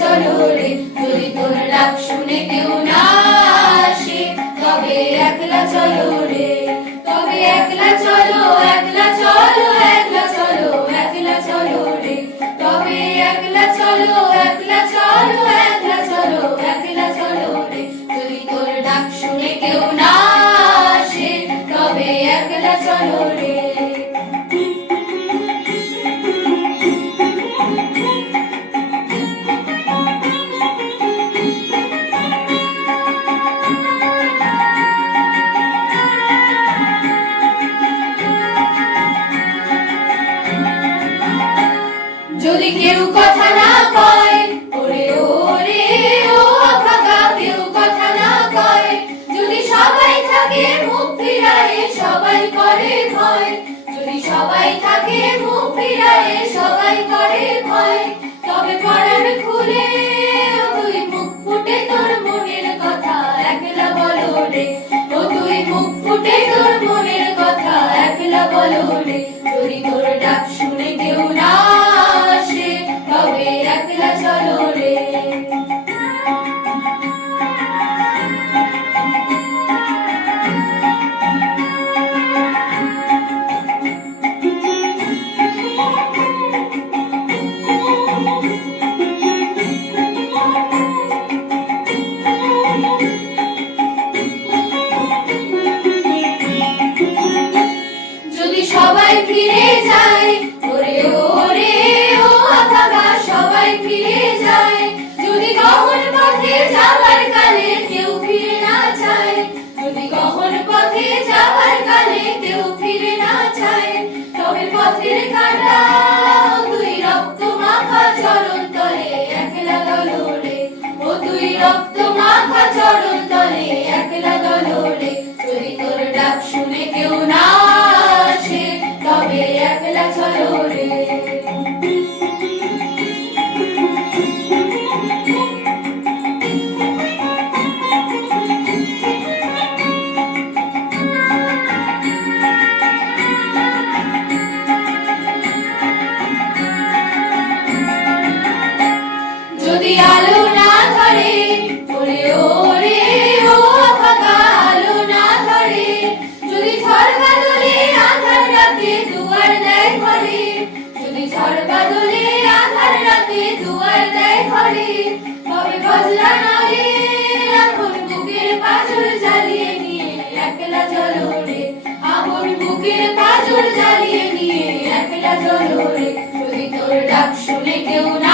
চলো রে, যদি তোর ডাক শুনে কেউ না আসে, তবে একলা চলো রে, তবে একলা চলো, একলা চলো, একলা চলো, একলা চলো রে, তবে একলা চলো, একলা চলো, একলা চলো, একলা চলো রে, যদি তোর ডাক শুনে কেউ না আসে, তবে একলা চলো রে। যদি কেউ কথা না কয়, ওরে ওরে ও অভাগা, কেউ কথা না কয়, যদি সবাই থাকে মুখ ফিরায়ে, সবাই করে ভয়, যদি সবাই থাকে মুখ ফিরায়ে, সবাই করে ভয়, তবে পরাণ খুলে তুই মুখ ফুটে তোর মনের কথা একলা বলো রে, ও তুই মুখ ফুটে তোর মনের কথা একলা বলো রে, যদি তোর ডাক শুনে কেউ না আসে, তবে একলা চলো রে। যদি সবাই ফিরে যায়, ওরে ওরে ও অভাগা, সবাই ফিরে যায়, যদি গহন পথে যাবার কালে কেউ ফিরে না চায়, যদি গহন পথে যাবার কালে কেউ ফিরে না চায়, তবে পথের কাঁটা তুই রক্ত মাখা চরণ তলে একলা দলো রে, ও তুই রক্ত মাখা চরণ তলে একলা দলো রে, যদি তোর ডাক শুনে কেউ না আসে, তবে একলা চলো রে। যদি আলো না ধরে, ওরে ওরে ও অভাগা, আলো না ধরে, যদি ঝড় বাদলে আঁধার রাতে দুয়ার দেয় ঘরে, যদি ঝড় বাদলে আঁধার রাতে দুয়ার দেয় ঘরে, তবে বজলা নলে আপন বুকের পাঁজর জ্বালিয়ে নিয়ে একলা চলো রে, আপন বুকের পাঁজর জ্বালিয়ে নিয়ে একলা চলো রে, যদি তোর ডাক শুনে কেউ না